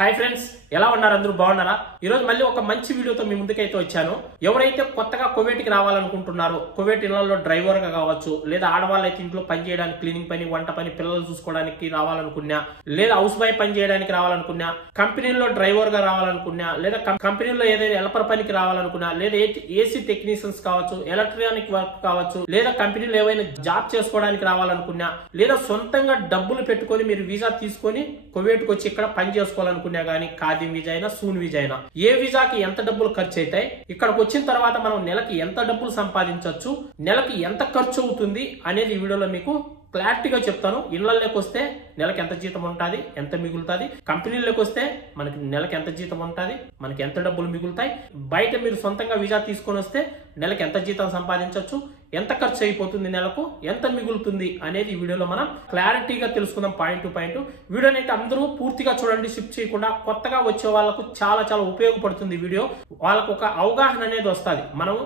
Hi friends, ఎలా ఉన్నారు? అందరూ బాగున్నారా? ఈ రోజు మళ్ళీ ఒక మంచి వీడియోతో మీ ముందుకైతే వచ్చాను. ఎవరైతే కొత్తగా కువైట్కి రావాలనుకుంటున్నారో, కువైట్ ఇళ్లలో డ్రైవర్ గా కావచ్చు, లేదా ఆడవాళ్ళైతే ఇంట్లో పని చేయడానికి, క్లీనింగ్ పని, వంట పని, పిల్లలు చూసుకోవడానికి రావాలనుకున్నా, లేదా హౌస్ వైఫ్ పని చేయడానికి రావాలనుకున్నా, కంపెనీలో డ్రైవర్ గా రావాలనుకున్నా, లేదా కంపెనీలో ఏదైనా హెల్పర్ పనికి రావాలనుకున్నా, లేదా ఏసీ టెక్నీషియన్స్ కావచ్చు, ఎలక్ట్రానిక్ వర్క్ కావచ్చు, లేదా కంపెనీలో ఏవైనా జాబ్ చేసుకోవడానికి రావాలనుకున్నా, లేదా సొంతంగా డబ్బులు పెట్టుకొని మీరు వీసా తీసుకొని కువైట్కి వచ్చి ఇక్కడ పని చేసుకోవాలనుకున్నా గానీ, ఖాదీ వీజా అయినా, సూన్ వీజా అయినా, ఏ వీజాకి ఎంత డబ్బులు ఖర్చు అవుతాయి, ఇక్కడికి వచ్చిన తర్వాత మనం నెలకి ఎంత డబ్బులు సంపాదించవచ్చు, నెలకి ఎంత ఖర్చు అవుతుంది అనేది ఈ వీడియోలో మీకు క్లారిటీగా చెప్తాను. ఇళ్లలోకి వస్తే నెలకి ఎంత జీతం ఉంటుంది, ఎంత మిగులుతుంది, కంపెనీలోకి వస్తే మనకి నెలకి ఎంత జీతం ఉంటుంది, మనకి ఎంత డబ్బులు మిగులుతాయి, బయట మీరు సొంతంగా వీసా తీసుకొని వస్తే నెలకి ఎంత జీతం సంపాదించవచ్చు, ఎంత ఖర్చు అయిపోతుంది, నెలకు ఎంత మిగులుతుంది అనేది ఈ వీడియోలో మనం క్లారిటీగా తెలుసుకుందాం, పాయింట్ టు పాయింట్. వీడియోని అయితే అందరూ పూర్తిగా చూడండి, స్కిప్ చేయకుండా. కొత్తగా వచ్చే వాళ్ళకు చాలా చాలా ఉపయోగపడుతుంది ఈ వీడియో. వాళ్ళకు ఒక అవగాహన అనేది వస్తుంది. మనం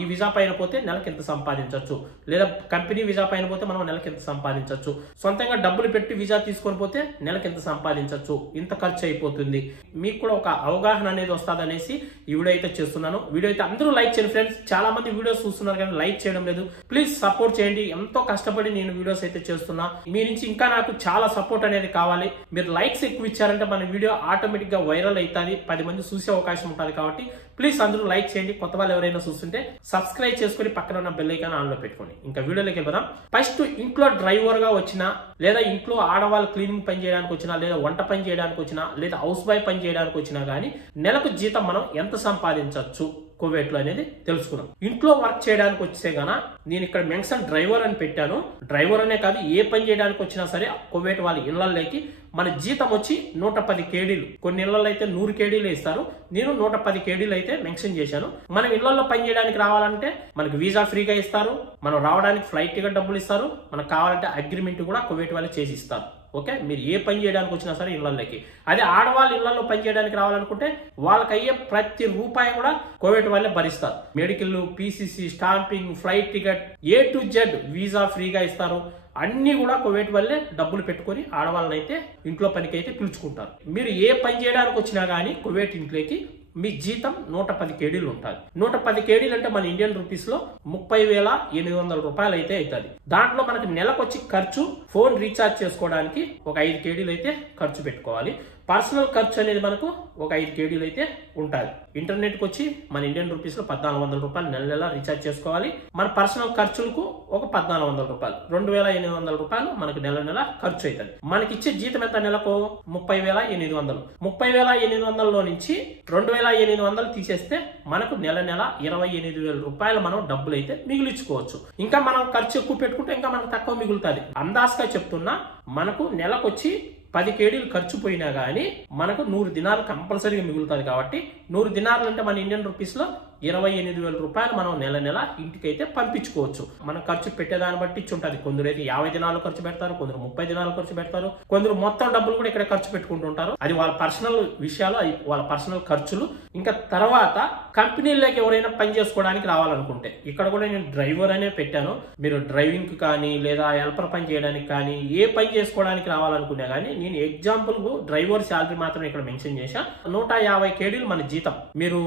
ఈ వీసా పైన పోతే నెలకి ఎంత సంపాదించవచ్చు, లేదా కంపెనీ వీసా పైన పోతే మనం నెలకి ఎంత సంపాదించవచ్చు, సొంతంగా డబ్బులు పెట్టి వీసా తీసుకొని పోతే నెలకి ఎంత సంపాదించవచ్చు, ఇంత ఖర్చు అయిపోతుంది, మీకు కూడా ఒక అవగాహన అనేది వస్తుంది అనేసి ఈ వీడియో అయితే చేస్తున్నాను. వీడియో అయితే అందరూ లైక్ చేయండి ఫ్రెండ్స్. చాలా మంది వీడియోస్ చూస్తున్నారు కానీ లైక్ చేయడం లేదు. ప్లీజ్ సపోర్ట్ చేయండి. ఎంతో కష్టపడి నేను వీడియోస్ అయితే చేస్తున్నా. మీ నుంచి ఇంకా నాకు చాలా సపోర్ట్ అనేది కావాలి. మీరు లైక్స్ ఎక్కువ ఇచ్చారంటే మన వీడియో ఆటోమేటిక్ గా వైరల్ అవుతుంది, 10 మంది చూసే అవకాశం ఉంటుంది. కాబట్టి ప్లీజ్ అందరూ లైక్ చేయండి. కొత్త వాళ్ళు ఎవరైనా చూస్తుంటే సబ్స్క్రైబ్ చేసుకుని పక్కన ఉన్న బెల్ ఐకాన్ ఆన్ లో పెట్టుకోండి. ఇంకా వీడియోలోకి వెళ్ళిపోదాం. ఫస్ట్, ఇంట్లో డ్రైవర్ గా వచ్చినా, లేదా ఇంట్లో ఆడవాళ్ళు క్లీనింగ్ పని చేయడానికి వచ్చినా, లేదా వంట పని చేయడానికి వచ్చినా, లేదా హౌస్ వైఫ్ పని చేయడానికి వచ్చినా గానీ నెలకు జీతం మనం ఎంత సంపాదించవచ్చు కువైట్ లో అనేది తెలుసుకున్నాం. ఇంట్లో వర్క్ చేయడానికి వచ్చే గాన నేను ఇక్కడ మెన్షన్ డ్రైవర్ అని పెట్టాను. డ్రైవర్ అనే కాదు, ఏ పని చేయడానికి వచ్చినా సరే కువైట్ వాళ్ళ ఇళ్లలోకి మన జీతం వచ్చి 110 కేడీలు. కొన్ని ఇళ్లలో అయితే 100 కేడీలు ఇస్తారు. నేను 110 కేడీలు అయితే మెన్షన్ చేశాను. మనం ఇళ్లలో పని చేయడానికి రావాలంటే మనకు వీసా ఫ్రీగా ఇస్తారు, మనం రావడానికి ఫ్లైట్ టికెట్ డబ్బులు ఇస్తారు, మనకు కావాలంటే అగ్రిమెంట్ కూడా కువైట్ వాళ్ళు చేసి ఇస్తారు. ఓకే, మీరు ఏ పని చేయడానికి వచ్చినా సరే ఇళ్లలోకి. అదే ఆడవాళ్ళు ఇళ్లలో పని చేయడానికి రావాలనుకుంటే వాళ్ళకి అయ్యే ప్రతి రూపాయి కూడా కువైట్ వాళ్ళే భరిస్తారు. Medical, PCC, stamping, flight ticket, A to Z visa ఫ్రీగా ఇస్తారు. అన్ని కూడా కువైట్ వాళ్ళే డబ్బులు పెట్టుకొని ఆడవాళ్ళని అయితే ఇంట్లో పనికి అయితే పిలుచుకుంటారు. మీరు ఏ పని చేయడానికి వచ్చినా గానీ కువైట్ ఇంట్లోకి మీ జీతం 110 కేడీలు ఉంటుంది. 110 కేడీలు అంటే మన ఇండియన్ రూపీస్ లో 30,800 రూపాయలు అయితే అవుతుంది. దాంట్లో మనకి నెలకొచ్చి ఖర్చు, ఫోన్ రీఛార్జ్ చేసుకోవడానికి ఒక 5 కేడీలు అయితే ఖర్చు పెట్టుకోవాలి. పర్సనల్ ఖర్చు అనేది మనకు ఒక 5 కేడీలు అయితే ఉంటుంది. ఇంటర్నెట్ కి వచ్చి మన ఇండియన్ రూపీస్ లో 1,400 రూపాయలు నెల నెల రీఛార్జ్ చేసుకోవాలి. మన పర్సనల్ ఖర్చులకు ఒక 1,400 రూపాయలు, 2,800 రూపాయలు మనకు నెల నెల ఖర్చు అవుతుంది. మనకి ఇచ్చే జీతం ఎంత నెలకు? 30,800. 30,800 నుంచి 2,800 తీసేస్తే మనకు నెల నెల 28,000 రూపాయలు మనం డబ్బులు అయితే మిగిలించుకోవచ్చు. ఇంకా మనం ఖర్చు ఎక్కువ పెట్టుకుంటే ఇంకా మనకు తక్కువ మిగులుతుంది. అందాజుగా చెప్తున్నా, మనకు నెలకొచ్చి 10 కేడీలు ఖర్చు పోయినా గానీ మనకు 100 దినాలు కంపల్సరీగా మిగులుతుంది. కాబట్టి 100 దినాలు అంటే మన ఇండియన్ రూపీస్ లో 28,000 రూపాయలు మనం నెల నెల ఇంటికైతే పంపించుకోవచ్చు. మనం ఖర్చు పెట్టేదాన్ని బట్టి ఇచ్చి ఉంటుంది. కొందరు అయితే 50 దినాలు ఖర్చు పెడతారు, కొందరు 30 దినాలు ఖర్చు పెడతారు, కొందరు మొత్తం డబ్బులు కూడా ఇక్కడ ఖర్చు పెట్టుకుంటుంటారు. అది వాళ్ళ పర్సనల్ విషయాలు, వాళ్ళ పర్సనల్ ఖర్చులు. ఇంకా తర్వాత కంపెనీలోకి ఎవరైనా పని చేసుకోవడానికి రావాలనుకుంటే, ఇక్కడ కూడా నేను డ్రైవర్ అనే పెట్టాను. మీరు డ్రైవింగ్ కానీ లేదా హెల్పర్ పని చేయడానికి కానీ ఏ పని చేసుకోవడానికి రావాలనుకున్నా కానీ నేను ఎగ్జాంపుల్ డ్రైవర్ శాలరీ మాత్రం ఇక్కడ మెన్షన్ చేశా. 150 కేడీలు మన జీతం. మీరు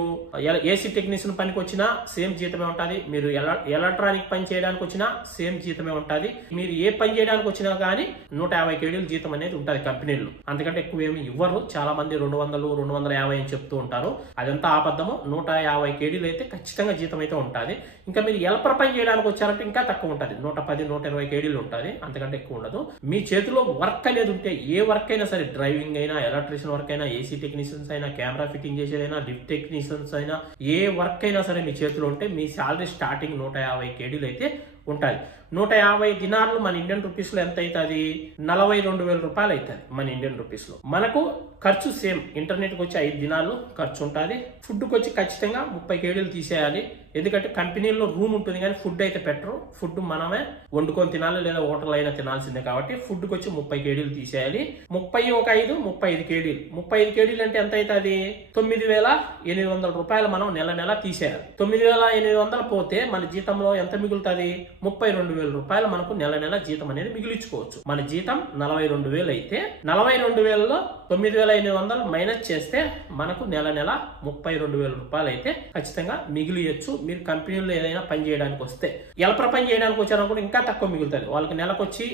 ఏసీ టెక్నీషియన్ పనికి వచ్చినా సేమ్ జీతమే ఉంటుంది. మీరు ఎలక్ట్రానిక్ పని చేయడానికి వచ్చినా సేమ్ జీతమే ఉంటుంది. మీరు ఏ పని చేయడానికి వచ్చినా కానీ 150 కేడీలు జీతం అనేది ఉంటుంది కంపెనీలు. అంతకంటే ఎక్కువ ఏమి ఇవ్వరు. చాలా మంది 200, 250 అని చెప్తూ ఉంటారు. అదంతా ఆబద్ధము. 150 కేడీలు అయితే ఖచ్చితంగా జీతం అయితే ఉంటుంది. ఇంకా మీరు హెల్పర్ పని చేయడానికి వచ్చారంటే ఇంకా తక్కువ ఉంటుంది. 110, 120 కేడీలు ఉంటుంది. అంతకంటే ఎక్కువ ఉండదు. మీ చేతిలో వర్క్ అనేది ఉంటే, ఏ వర్క్ అయినా సరే, డ్రైవింగ్ అయినా, ఎలక్ట్రీషియన్ వర్క్ అయినా, ఏసీ టెక్నీషియన్స్ అయినా, కెమెరా ఫిట్టింగ్ చేసేదైనా, లిఫ్ట్ టెక్నీషియన్స్ అయినా, ఏ వర్క్ అయినా సరే మీ చేతిలో ఉంటే మీ శాలరీ స్టార్టింగ్ 150 కేడీలు అయితే ఉంటుంది. 150 దినార్లు మన ఇండియన్ రూపీస్ లో ఎంత అవుతుంది? 42,000 రూపాయలు అవుతుంది మన ఇండియన్ రూపీస్ లో. మనకు ఖర్చు సేమ్. ఇంటర్నెట్ కి వచ్చి 5 దినాలు ఖర్చు ఉంటుంది. ఫుడ్ కి వచ్చి ఖచ్చితంగా 30 కేడీలు తీసేయాలి. ఎందుకంటే కంపెనీలో రూమ్ ఉంటుంది కానీ ఫుడ్ అయితే పెట్టరు. ఫుడ్ మనమే వండుకొని తినాలి, లేదా హోటల్ అయినా తినాల్సిందే. కాబట్టి ఫుడ్ కి వచ్చి 30 కేడీలు తీసేయాలి. 35 కేడీలు. 35 కేడీలు అంటే ఎంత అవుతుంది? 9,800 రూపాయలు మనం నెల నెల తీసేయాలి. 9,800 పోతే మన జీతంలో ఎంత మిగులుతుంది? 32,000 రూపాయలు మనకు నెల నెల జీతం అనేది మిగిలించుకోవచ్చు. మన జీతం 42,000 అయితే 42,000లో 9,500 మైనస్ చేస్తే మనకు నెల నెల 32,000 రూపాయలు అయితే ఖచ్చితంగా మిగిలియచ్చు. మీరు కంపెనీలో ఏదైనా పని చేయడానికి వస్తే, ఎలప్ర పని చేయడానికి వచ్చారనుకుంటే ఇంకా తక్కువ మిగులుతుంది. వాళ్ళకి నెలకు వచ్చి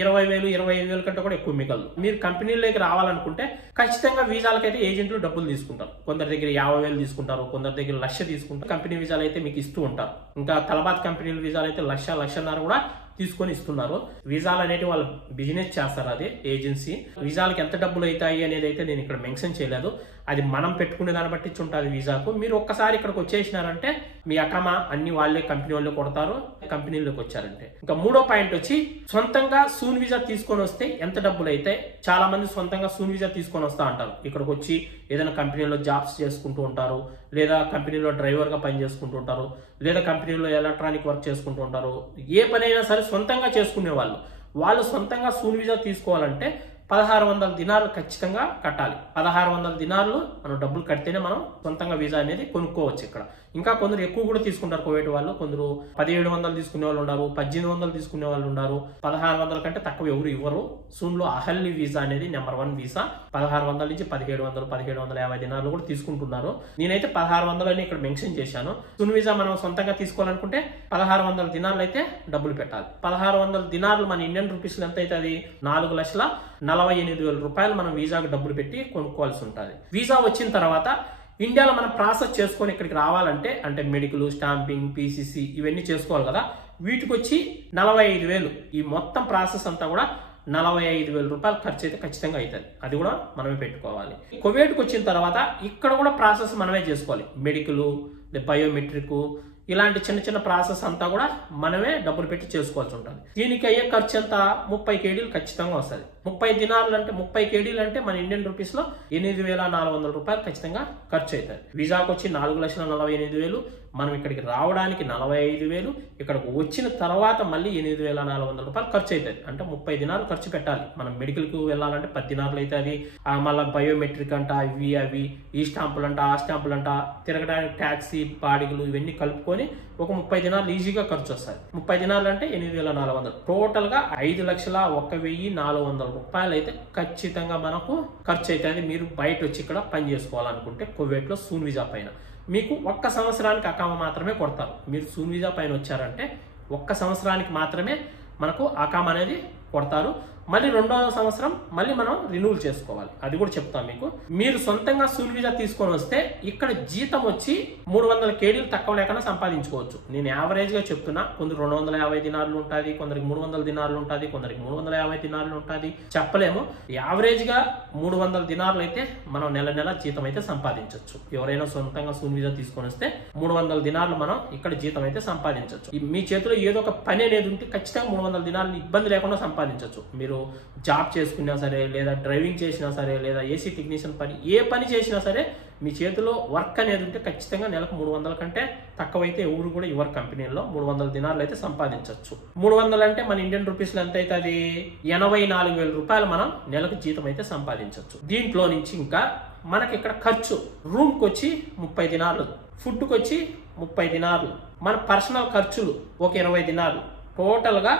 20,000 25,000 కంటే కూడా ఎక్కువ మిగలదు. మీరు కంపెనీలోకి రావాలనుకుంటే ఖచ్చితంగా వీసాలకైతే ఏజెంట్లు డబ్బులు తీసుకుంటారు. కొందరి దగ్గర 50,000 తీసుకుంటారు, కొందరి దగ్గర 1,00,000 తీసుకుంటారు. కంపెనీ వీసాలు అయితే మీకు ఇస్తూ ఉంటారు. ఇంకా తలబాత్ కంపెనీల వీసాలు అయితే 1,00,000 1,50,000 కూడా తీసుకొని ఇస్తున్నారు. వీసాలు అనేవి వాళ్ళు బిజినెస్ చేస్తారు. అది ఏజెన్సీ. వీసాలకు ఎంత డబ్బులు అవుతాయి అనేది అయితే నేను ఇక్కడ మెన్షన్ చేయలేదు. అది మనం పెట్టుకునే దాన్ని బట్టి ఉంటుంది వీసాకు. మీరు ఒక్కసారి ఇక్కడికి వచ్చేసినారంటే మీ అకమా అన్ని వాళ్ళే కంపెనీ వాళ్ళే కొడతారు కంపెనీలోకి వచ్చారంటే. ఇంకా మూడో పాయింట్ వచ్చి సొంతంగా సూన్ వీసా తీసుకొని వస్తే ఎంత డబ్బులు అయితే. చాలా మంది సొంతంగా సూన్ వీసా తీసుకొని వస్తా అంటారు. ఇక్కడికి వచ్చి ఏదైనా కంపెనీలో జాబ్స్ చేసుకుంటూ ఉంటారు, లేదా కంపెనీలో డ్రైవర్ గా పని చేసుకుంటూ ఉంటారు, లేదా కంపెనీలో ఎలక్ట్రానిక్ వర్క్ చేసుకుంటూ ఉంటారు. ఏ పనైనా సరే సొంతంగా చేసుకునే వాళ్ళు సొంతంగా సూన్ వీసా తీసుకోవాలంటే 1,600 దినార్లు ఖచ్చితంగా కట్టాలి. 1,600 దినార్లు మనం డబ్బులు కడితేనే మనం సొంతంగా వీసా అనేది కొనుక్కోవచ్చు. ఇక్కడ ఇంకా కొందరు ఎక్కువ కూడా తీసుకుంటారు కువైట్ వాళ్ళు. కొందరు 1,700 తీసుకునే వాళ్ళు ఉన్నారు, 1,800 తీసుకునే వాళ్ళు ఉన్నారు. 1,600 కంటే తక్కువ ఎవరు ఇవ్వరు. సూన్లో అహల్లీ వీసా అనేది నెంబర్ 1 వీసా. 1,600 నుంచి 1,700 1,750 దినార్లు కూడా తీసుకుంటున్నారు. నేనైతే 1,600 అని ఇక్కడ మెన్షన్ చేశాను. సూన్ వీసా మనం సొంతంగా తీసుకోవాలనుకుంటే 1,600 దినార్లు అయితే డబ్బులు పెట్టాలి. 1,600 దినార్లు మన ఇండియన్ రూపీస్ ఎంత అయితే అది 4,48,000 రూపాయలు మనం వీసాకు డబ్బులు పెట్టి కొనుక్కోవాల్సి ఉంటుంది. వీసా వచ్చిన తర్వాత ఇండియాలో మనం ప్రాసెస్ చేసుకొని ఇక్కడికి రావాలంటే అంటే మెడికల్, స్టాంపింగ్, పీసీసీ ఇవన్నీ చేసుకోవాలి కదా. వీటికి వచ్చి 45,000. ఈ మొత్తం ప్రాసెస్ అంతా కూడా 45,000 రూపాయలు ఖర్చు అయితే ఖచ్చితంగా అవుతుంది. అది కూడా మనమే పెట్టుకోవాలి. కువైట్కి వచ్చిన తర్వాత ఇక్కడ కూడా ప్రాసెస్ మనమే చేసుకోవాలి. మెడికల్, బయోమెట్రిక్ ఇలాంటి చిన్న చిన్న ప్రాసెస్ అంతా కూడా మనమే డబ్బులు పెట్టి చేసుకోవాల్సి ఉంటుంది. దీనికి అయ్యే ఖర్చు అంతా 30 కేడీలు ఖచ్చితంగా వస్తుంది. 30 దినార్లు అంటే 30 కేడీలు అంటే మన ఇండియన్ రూపీస్ లో 8,400 రూపాయలు ఖచ్చితంగా ఖర్చు అవుతుంది. వీసాకు వచ్చి 4,48,000, మనం ఇక్కడికి రావడానికి 45,000, ఇక్కడికి వచ్చిన తర్వాత మళ్ళీ 8,400 రూపాయలు ఖర్చు అవుతుంది. అంటే 30 దినాలు ఖర్చు పెట్టాలి. మనం మెడికల్ కు వెళ్ళాలంటే 10 దినాలు అవుతుంది. మళ్ళీ బయోమెట్రిక్ అంట, అవి ఈ స్టాంపులు అంట, ఆ స్టాంపులు అంట, తిరగడానికి ట్యాక్సీ బాడిగలు ఇవన్నీ కలుపుకొని ఒక 30 దినాలు ఈజీగా ఖర్చు వస్తుంది. 30 దినాలు అంటే 8,400. టోటల్ గా 5,01,400 రూపాయలు అయితే ఖచ్చితంగా మనకు ఖర్చు అవుతుంది. మీరు బయట వచ్చి ఇక్కడ పని చేసుకోవాలనుకుంటే కువైట్ లో సూన్ వీసా పైన మీకు 1 సంవత్సరానికి అకామా మాత్రమే కొడతారు. మీరు సూన్ వీసా పైన వచ్చారంటే 1 సంవత్సరానికి మాత్రమే మనకు అకామా అనేది కొడతారు. మళ్ళీ 2వ సంవత్సరం మళ్ళీ మనం రిన్యూవల్ చేసుకోవాలి. అది కూడా చెప్తాం మీకు. మీరు సొంతంగా సూన్ వీసా తీసుకొని వస్తే ఇక్కడ జీతం వచ్చి 300 కేడీలు తక్కువ లేకుండా సంపాదించుకోవచ్చు. నేను యావరేజ్ గా చెప్తున్నా. కొందరు 250 దినార్లు ఉంటుంది, కొందరికి 300 దినార్లు ఉంటుంది, కొందరికి 350 దినార్లు ఉంటుంది. చెప్పలేము. యావరేజ్ గా 300 దినార్లు అయితే మనం నెల నెల జీతం అయితే సంపాదించవచ్చు. ఎవరైనా సొంతంగా సూన్ వీసా తీసుకొని వస్తే 300 దినార్లు మనం ఇక్కడ జీతం అయితే సంపాదించవచ్చు. మీ చేతిలో ఏదో ఒక పని అనేది ఉంటే ఖచ్చితంగా 300 దినార్లు ఇబ్బంది లేకుండా సంపాదించవచ్చు. మీరు జాబ్ చేసుకున్నా సరే, లేదా డ్రైవింగ్ చేసినా సరే, లేదా ఏసీ టెక్నీషియన్ పని ఏ పని చేసినా సరే మీ చేతిలో వర్క్ అనేది ఉంటే ఖచ్చితంగా నెలకు 300 కంటే తక్కువైతే ఎవరు కూడా ఇవ్వరు. కంపెనీల్లో 300 దినార్లు అయితే సంపాదించవచ్చు. 300 అంటే మన ఇండియన్ రూపీస్ లో ఎంత అయితే అది 84,000 రూపాయలు మనం నెలకు జీతం అయితే సంపాదించవచ్చు. దీంట్లో నుంచి ఇంకా మనకి ఇక్కడ ఖర్చు రూమ్కి వచ్చి 30 దినార్లు, ఫుడ్కి వచ్చి 30 దినార్లు, మన పర్సనల్ ఖర్చులు ఒక 20 దినార్లు, టోటల్ గా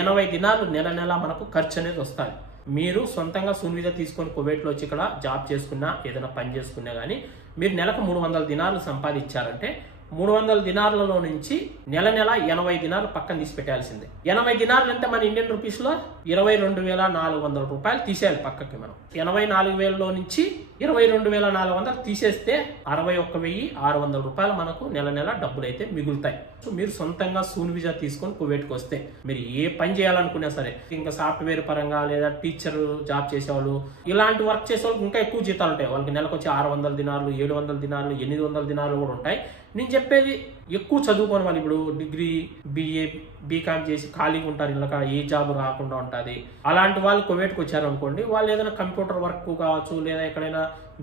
80 దినార్లు నెల నెల మనకు ఖర్చు అనేది వస్తుంది. మీరు సొంతంగా సూన్ వీసా తీసుకొని కువైట్లో వచ్చి ఇక్కడ జాబ్ చేసుకున్నా ఏదైనా పని చేసుకున్నా కానీ మీరు నెలకు 300 దినార్లు సంపాదించారంటే 300 దినార్లలో నుంచి నెల నెల 80 దినార్లు పక్కన తీసి పెట్టాల్సిందే. 80 దినార్లు అంటే మన ఇండియన్ రూపీస్ లో 22,400 రూపాయలు తీసేయాలి పక్కకి. మనం 84,000లో నుంచి 22,400 తీసేస్తే 61,600 రూపాయలు మనకు నెల నెల డబ్బులు అయితే మిగులుతాయి. సో మీరు సొంతంగా సూన్ వీసా తీసుకొని కువైట్కి వస్తే మీరు ఏ పని చేయాలనుకున్నా సరే, ఇంకా సాఫ్ట్వేర్ పరంగా లేదా టీచర్ జాబ్ చేసేవాళ్ళు ఇలాంటి వర్క్ చేసే వాళ్ళకి ఇంకా ఎక్కువ జీతాలు ఉంటాయి. వాళ్ళకి నెలకు వచ్చి 600 దినార్లు, 700 దినార్లు, 800 దినార్లు కూడా ఉంటాయి. నేను చెప్పేది ఎక్కువ చదువుకోని వాళ్ళు, ఇప్పుడు డిగ్రీ, BA, బీకామ్ చేసి ఖాళీగా ఉంటారు, ఇలా ఏ జాబ్ రాకుండా ఉంటుంది. అలాంటి వాళ్ళు కువైట్కి వచ్చారు అనుకోండి, వాళ్ళు ఏదైనా కంప్యూటర్ వర్క్ కావచ్చు, లేదా ఎక్కడైనా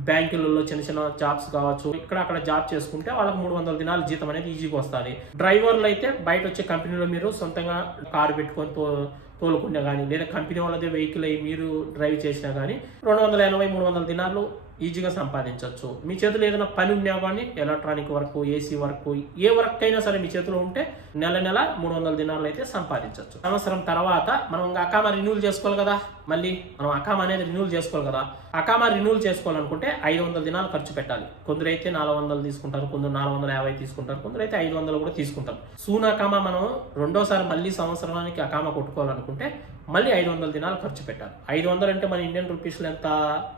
బ్యాంకులలో చిన్న చిన్న జాబ్స్ కావచ్చు, ఇక్కడ అక్కడ జాబ్ చేసుకుంటే వాళ్ళకి 300 దినాలు జీతం అనేది ఈజీగా వస్తుంది. డ్రైవర్లు అయితే బయట వచ్చే కంపెనీలో మీరు సొంతంగా కారు పెట్టుకొని తోలుకున్నా కానీ, లేదా కంపెనీ వాళ్ళదే వెహికల్ అయ్యి మీరు డ్రైవ్ చేసినా కానీ 280, 300 దినాలు ఈజీగా సంపాదించవచ్చు. మీ చేతిలో ఏదైనా పని ఉన్నా కానీ ఎలక్ట్రానిక్ వర్క్, ఏసీ వర్క్, ఏ వర్క్ అయినా సరే మీ చేతిలో ఉంటే నెల 300 దినాలు అయితే సంపాదించవచ్చు. సంవత్సరం తర్వాత మనం అకామా రిన్యూల్ చేసుకోవాలి కదా, మళ్ళీ మనం అకామా అనేది రిన్యూల్ చేసుకోవాలి కదా. అకామా రిన్యూల్ చేసుకోవాలనుకుంటే 500 దినాలు ఖర్చు పెట్టాలి. కొందరైతే 400 తీసుకుంటారు, కొందరు 450 తీసుకుంటారు, కొందరైతే 500 కూడా తీసుకుంటారు. సూన్ అకామా మనం రెండోసారి మళ్ళీ సంవత్సరానికి అకామా కొట్టుకోవాలనుకుంటే మళ్ళీ 500 దినాలు ఖర్చు పెట్టాలి. 500 అంటే మన ఇండియన్ రూపీస్లో ఎంత,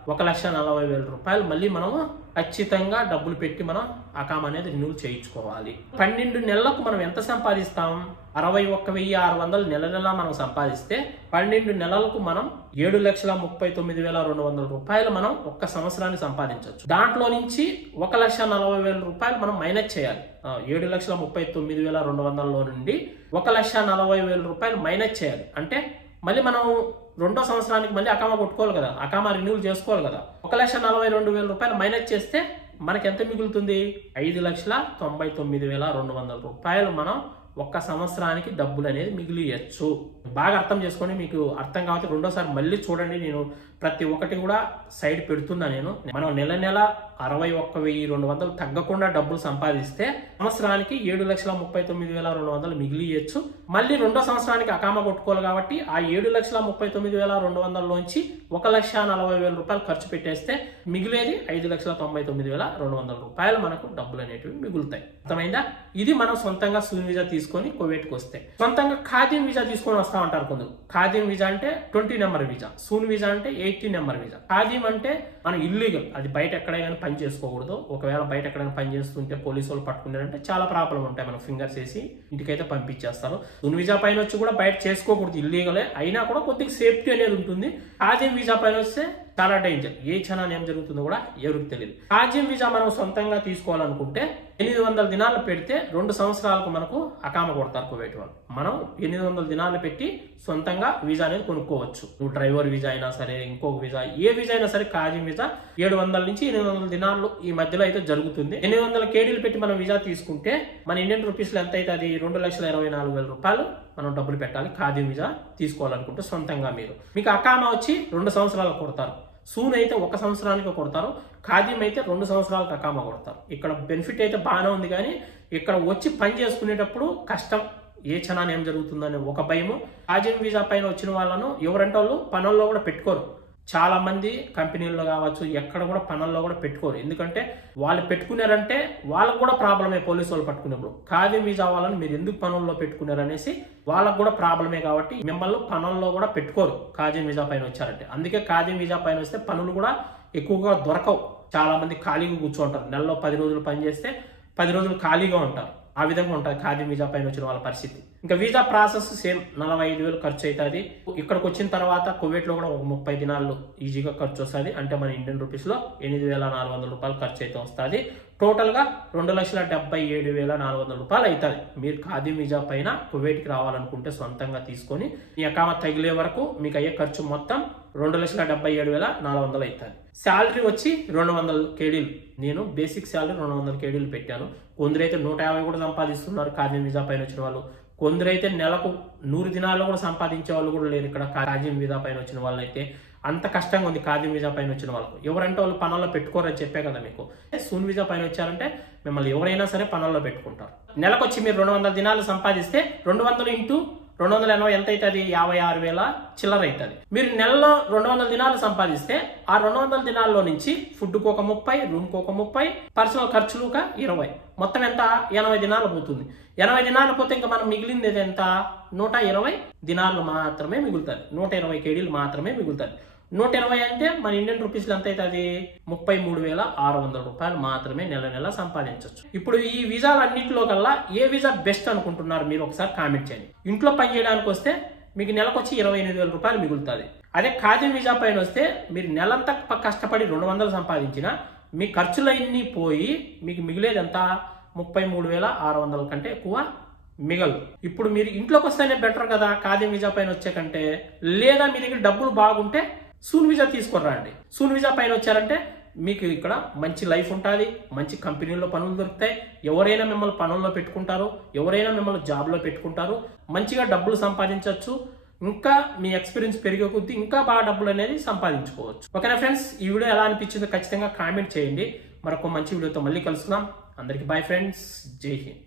1,40,000 రూపాయలు మళ్ళీ మనం ఖచ్చితంగా డబ్బులు పెట్టి మనం అకామా అనేది రిన్యూల్ చేయించుకోవాలి. 12 నెలలకు మనం ఎంత సంపాదిస్తాం? 61,600 నెల మనం సంపాదిస్తే 12 నెలలకు మనం 7,39,200 రూపాయలు మనం ఒక్క సంవత్సరానికి సంపాదించవచ్చు. దాంట్లో నుంచి 1,40,000 రూపాయలు మనం మైనస్ చేయాలి. 7,39,200 నుండి 1,40,000 రూపాయలు మైనస్ చేయాలి. అంటే మళ్ళీ మనం రెండో సంవత్సరానికి మళ్ళీ అకామా కొట్టుకోవాలి కదా, అకామా రిన్యూల్ చేసుకోవాలి కదా. 1,42,000 రూపాయలు మైనస్ చేస్తే మనకి ఎంత మిగులుతుంది? 5,99,200 రూపాయలు మనం ఒక్క సంవత్సరానికి డబ్బులు అనేది మిగిలియచ్చు. బాగా అర్థం చేసుకోండి. మీకు అర్థం కాబట్టి రెండోసారి మళ్ళీ చూడండి. నేను ప్రతి ఒక్కటి కూడా సైడ్ పెడుతున్నా. మనం నెల 61,200 తగ్గకుండా డబ్బులు సంపాదిస్తే సంవత్సరానికి 7,39,200 మిగిలియచ్చు. మళ్ళీ రెండో సంవత్సరానికి అకామా కొట్టుకోవాలి కాబట్టి ఆ 7,39,200 లోంచి 1,40,000 రూపాయలు ఖర్చు పెట్టేస్తే మిగిలేది 5,99,200 రూపాయలు మనకు డబ్బులు అనేటివి మిగులుతాయి. అర్థమైందా? ఇది మనం సొంతంగా సూన్ వీసా తీసుకొని కువైట్కి వస్తే. సొంతంగా ఖాదీం వీసా తీసుకొని వస్తా ఉంటారు కొందరు. ఖాదీం వీసా అంటే 20 నెంబర్ వీసా, సూన్ వీసా అంటే 80 నెంబర్ వీసా. ఖాదీం అంటే మనం ఇల్లీగల్, అది బయట ఎక్కడైనా పని చేసుకోకూడదు. ఒకవేళ బయట ఎక్కడైనా పని చేస్తుంటే పోలీసు వాళ్ళు పట్టుకున్నారంటే చాలా ప్రాబ్లం ఉంటాయి. మనం ఫింగర్స్ వేసి ఇంటికైతే పంపించేస్తారు. సూన్ వీసా పైన వచ్చి కూడా బయట చేసుకోకూడదు, ఇల్లీగలే. అయినా కూడా కొద్దిగా సేఫ్టీ అనేది ఉంటుంది. ఖాదీం వీసా పైన వస్తే చాలా డేంజర్. ఏ క్షణాన్ని ఏం జరుగుతుందో కూడా ఎవరికి తెలియదు. ఖాదీం వీసా మనం సొంతంగా తీసుకోవాలనుకుంటే 800 దినాలు పెడితే 2 సంవత్సరాలకు మనకు అకామా కొడతారు కువైట్ వాళ్ళు. మనం 800 దినాలు పెట్టి సొంతంగా వీసా అనేది కొనుక్కోవచ్చు. నువ్వు డ్రైవర్ వీసా అయినా సరే, ఇంకొక వీసా, ఏ వీసా అయినా సరే ఖాదీం వీసా 700 నుంచి 800 దినాలు ఈ మధ్యలో అయితే జరుగుతుంది. 800 కేడీలు పెట్టి మనం వీసా తీసుకుంటే మన ఇండియన్ రూపీస్లో ఎంత అయితే అది 2,24,000 రూపాయలు మనం డబ్బులు పెట్టాలి. ఖాదీం వీసా తీసుకోవాలనుకుంటే సొంతంగా మీకు అకామా వచ్చి 2 సంవత్సరాలు కొడతారు. సూన్ అయితే 1 సంవత్సరానికి కొడతారు. ఖాదీం అయితే 2 సంవత్సరాలకు అకామా కొడతారు. ఇక్కడ బెనిఫిట్ అయితే బాగానే ఉంది, కానీ ఇక్కడ వచ్చి పని చేసుకునేటప్పుడు కష్టం. ఏ క్షణాన్ని ఏం జరుగుతుందని ఒక భయము. ఖాదీం వీసా పైన వచ్చిన వాళ్ళను ఎవరంటే వాళ్ళు పనుల్లో కూడా పెట్టుకోరు. చాలా మంది కంపెనీల్లో కావచ్చు, ఎక్కడ కూడా పనుల్లో కూడా పెట్టుకోరు. ఎందుకంటే వాళ్ళు పెట్టుకున్నారంటే వాళ్ళకు కూడా ప్రాబ్లమే. పోలీసు వాళ్ళు పట్టుకునేప్పుడు ఖాదీం వీసా వాళ్ళని మీరు ఎందుకు పనుల్లో పెట్టుకున్నారు అనేసి వాళ్ళకు కూడా ప్రాబ్లమే. కాబట్టి మిమ్మల్ని పనుల్లో కూడా పెట్టుకోరు ఖాదీం వీసా పైన వచ్చారంటే. అందుకే ఖాదీం వీసా పైన వస్తే పనులు కూడా ఎక్కువగా దొరకవు. చాలా మంది ఖాళీగా కూర్చోంటారు. నెలలో 10 రోజులు పని చేస్తే 10 రోజులు ఖాళీగా ఉంటారు. ఆ విధంగా ఉంటుంది ఖాదీం వీసా పైన వచ్చిన వాళ్ళ పరిస్థితి. ఇంకా వీసా ప్రాసెస్ సేమ్ 45,000 ఖర్చు అవుతుంది. ఇక్కడికి వచ్చిన తర్వాత కువైట్లో కూడా ఒక 30 దినాలు ఈజీగా ఖర్చు వస్తుంది. అంటే మన ఇండియన్ రూపీస్లో 8,400 రూపాయలు ఖర్చు అయితే వస్తుంది. టోటల్గా 2,77,400 రూపాయలు అవుతుంది. మీరు ఖాదీం వీసా పైన కువైట్కి రావాలనుకుంటే సొంతంగా తీసుకొని మీ అకామా తగిలే వరకు మీకు అయ్యే ఖర్చు మొత్తం 2,77,400 అవుతుంది. శాలరీ వచ్చి 200 కేడీలు. నేను బేసిక్ శాలరీ 200 కేడీలు పెట్టాను. కొందరైతే 150 కూడా సంపాదిస్తున్నారు ఖాదీం వీసా పైన వచ్చిన వాళ్ళు. కొందరైతే నెలకు 100 దినాల్లో కూడా సంపాదించే వాళ్ళు కూడా లేరు ఇక్కడ ఖాదీం వీసా పైన వచ్చిన వాళ్ళు. అయితే అంత కష్టంగా ఉంది ఖాదీం వీసా పైన వచ్చిన వాళ్ళకు. ఎవరంటే వాళ్ళు పనుల్లో పెట్టుకోరని చెప్పే కదా మీకు. సూన్ వీసా పైన వచ్చారంటే మిమ్మల్ని ఎవరైనా సరే పనుల్లో పెట్టుకుంటారు. నెలకు వచ్చి మీరు 200 దినాలు సంపాదిస్తే 200 ఇంటూ 280 ఎంత అవుతుంది? 56,000 చిల్లర అవుతుంది. మీరు నెలలో 200 దినాలు సంపాదిస్తే ఆ 200 దినాల్లో నుంచి ఫుడ్కు ఒక 30, రూమ్కి ఒక 30, పర్సనల్ ఖర్చులు ఒక 20, మొత్తం ఎంత? 80 దినాలు పోతుంది. 80 దినాలు పోతే ఇంకా మనం మిగిలింది ఎంత? 120 దినాలు మాత్రమే మిగులుతుంది. 120 కేడీలు మాత్రమే మిగులుతుంది. 120 అంటే మన ఇండియన్ రూపీస్లో ఎంత అవుతుంది? 33,600 రూపాయలు మాత్రమే నెల సంపాదించవచ్చు. ఇప్పుడు ఈ వీసాలు అన్నింటిలో కల్లా ఏ వీసా బెస్ట్ అనుకుంటున్నారు మీరు ఒకసారి కామెంట్ చేయండి. ఇంట్లో పని చేయడానికి వస్తే మీకు నెలకు వచ్చి 28,000 రూపాయలు మిగులుతుంది. అదే ఖాదీం వీసా పైన వస్తే మీరు నెలంతా కష్టపడి 200 సంపాదించినా మీ ఖర్చులన్నీ పోయి మీకు మిగిలేది ఎంత? 33,600 కంటే ఎక్కువ మిగలదు. ఇప్పుడు మీరు ఇంట్లోకి వస్తేనే బెటర్ కదా ఖాదీం వీసా పైన వచ్చే కంటే. లేదా మీ దగ్గర డబ్బులు బాగుంటే సూన్ వీసా తీసుకురండి. సూన్ వీసా పైన వచ్చారంటే మీకు ఇక్కడ మంచి లైఫ్ ఉంటుంది, మంచి కంపెనీల్లో పనులు దొరుకుతాయి, ఎవరైనా మిమ్మల్ని పనుల్లో పెట్టుకుంటారు, ఎవరైనా మిమ్మల్ని జాబ్లో పెట్టుకుంటారు, మంచిగా డబ్బులు సంపాదించవచ్చు. ఇంకా మీ ఎక్స్పీరియన్స్ పెరిగే కొద్దీ ఇంకా బాగా డబ్బులు అనేది సంపాదించుకోవచ్చు. ఓకేనా ఫ్రెండ్స్, ఈ వీడియో ఎలా అనిపించిందో ఖచ్చితంగా కామెంట్ చేయండి. మరొక మంచి వీడియోతో మళ్ళీ కలుసుకుందాం. అందరికీ బాయ్ ఫ్రెండ్స్, జై హింద్.